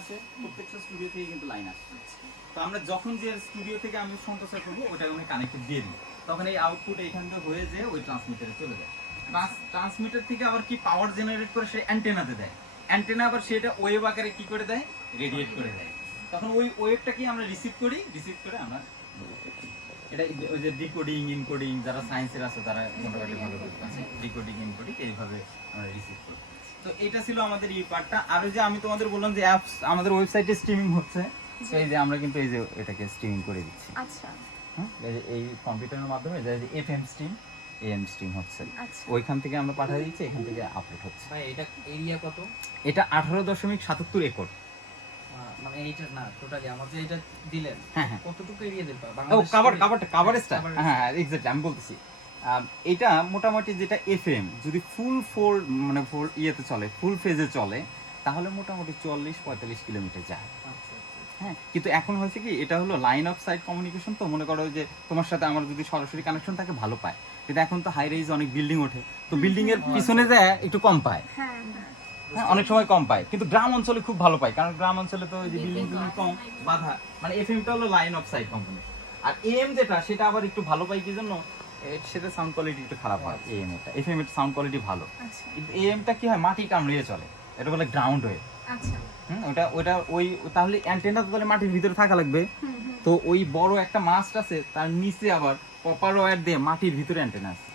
আছে, প্রত্যেকটা স্টুডিও থেকে কিন্তু লাইন আসে। তো আমরা যখন যে স্টুডিও থেকে আমি সম্প্রচার করবো ওটা আমি কানেক্টেড দিয়ে দিই, তখন এই আউটপুট এখান থেকে হয়ে যেয়ে ওই ট্রান্সমিটারে চলে যায়। ট্রান্সমিটার থেকে আবার কি পাওয়ার জেনারেট করে সে অ্যান্টেনাতে দেয়, অ্যান্টেনা আবার সেটা ওয়েভ আকারে কি করে দেয়, রেডিয়েট করে দেয়। তখন ওই ওয়েভটা কি আমরা রিসিভ করে আমরা এটা ওই যে ডিকোডিং ইনকোডিং যারা সায়েন্সের আছে তারা মোটামুটি ভালো বুঝতে পারছে, ডিকোডিং ইনকোডিং এইভাবে আমরা রিসিভ করি। তো এটা ছিল আমাদের এই পার্টটা। আর ওই যে আমি তোমাদের বললাম যে অ্যাপস আমাদের ওয়েবসাইটে স্ট্রিমিং হচ্ছে, এই যে আমরা কিন্তু এই যে এটাকে স্ট্রিমিং করে দিচ্ছি। আচ্ছা, হ্যাঁ, এই কম্পিউটারের মাধ্যমে যে এফএম স্ট্রিম এএম স্ট্রিম হচ্ছে, আচ্ছা। ওইখান থেকে আমরা পাঠিয়ে দিচ্ছি, এখান থেকে আপলোড হচ্ছে। ভাই এটা এরিয়া কত? এটা 18.77 একর। মানে এইটা না টোটালি আমাদের এটা দিলেন, হ্যাঁ হ্যাঁ, কতটুকু এরিয়া দিতে পারবে? ও কাভারেজটা হ্যাঁ এক্স্যাক্টলি আমি বলতেছি। এটা মোটামুটি যেটা এফএম যদি ফুল মানে ফুল ইয়েতে চলে, ফুল ফেজে চলে, তাহলে মোটামুটি 40-45 কিলোমিটার যায়। হ্যাঁ, কিন্তু এখন হয়েছে কি, এটা হলো লাইন অফ সাইট কমিউনিকেশন। তো মনে করো যে তোমার সাথে আমার যদি সরাসরি কানেকশন থাকে ভালো পায়, কিন্তু এখন তো হাই রেইজ অনেক বিল্ডিং ওঠে, তো বিল্ডিং এর পিছনে যায় একটু কম পায়। হ্যাঁ হ্যাঁ, হ্যাঁ, অনেক সময় কম পায়, কিন্তু গ্রাম অঞ্চলে খুব ভালো পায়, কারণ গ্রাম অঞ্চলে তো ওই যে বিল্ডিং কম, বাধা। মানে এফএমটা হলো লাইন অফ সাইট কম্পোনেন্ট, আর এএম যেটা সেটা আবার একটু ভালো পাই কি জন্য, সেটা সাউন্ড কোয়ালিটি একটু খারাপ হয়। এএম এটা, এফএম এর সাউন্ড কোয়ালিটি ভালো, আচ্ছা কিন্তু এএমটা কি হয় মাটি কামড়িয়ে চলে, এটা বলে গ্রাউন্ড ওয়েভ। আচ্ছা। ওটা ওই তাহলে অ্যান্টেনা তো তাহলে মাটির ভিতরে থাকা লাগবে। হুম হুম, তো ওই বড় একটা মাস্ট আছে, তার নিচে আবার কপার ওয়্যার দিয়ে মাটির ভিতরে অ্যান্টেনা আছে,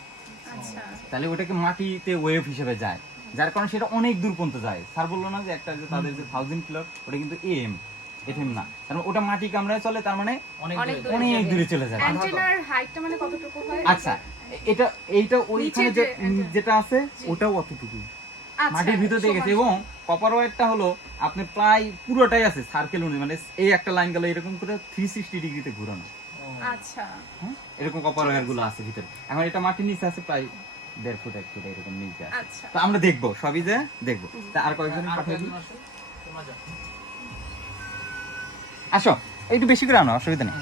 আচ্ছা তাহলে ওটাকে মাটিতে ওয়েভ হিসেবে যায়, যার কারণে সেটা অনেক দূর পর্যন্ত যায়। স্যার বললো না যে একটা যে তাদের যে 1000 কিলো, ওটা কিন্তু এএম, এফএম না, কারণ ওটা মাটি কামড়ায় চলে, তার মানে অনেক অনেক দূরে। অনেক দূরে চলে যায়। অ্যান্টেনার হাইটটা মানে কতটুকু হয়? আচ্ছা, এইটা ওইখানে নিচে যে antenna- যেটা আছে ওটাও অতটুকু আচ্ছা, মাটির ভিতর দিয়ে গেছে, সমান। এবং কপার ওয়্যারটা হলো আপনার প্রায় পুরোটাই আছে সার্কেল অনুযায়ী, মানে এই একটা লাইন গেল এরকম করে 360 ডিগ্রিতে ঘুরানো। আচ্ছা হ্যাঁ, এরকম কপার ওয়্যার গুলো আছে ভিতরে। এখন এটা মাটির নিচে আছে প্রায় 1.5 ফুট 1 ফুট এরকম নিচে আছে। আচ্ছা, তো আমরা দেখবো সবই যে দেখবো। তা আর কয়েকজন পাঠিয়ে দিই, তোমরা যাও। আসো একটু বেশি করে আনো, অসুবিধা নেই।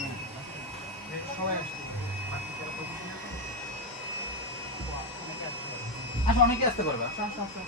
আসো, অনেকে আসতে পারবে, আসো আসো আসো।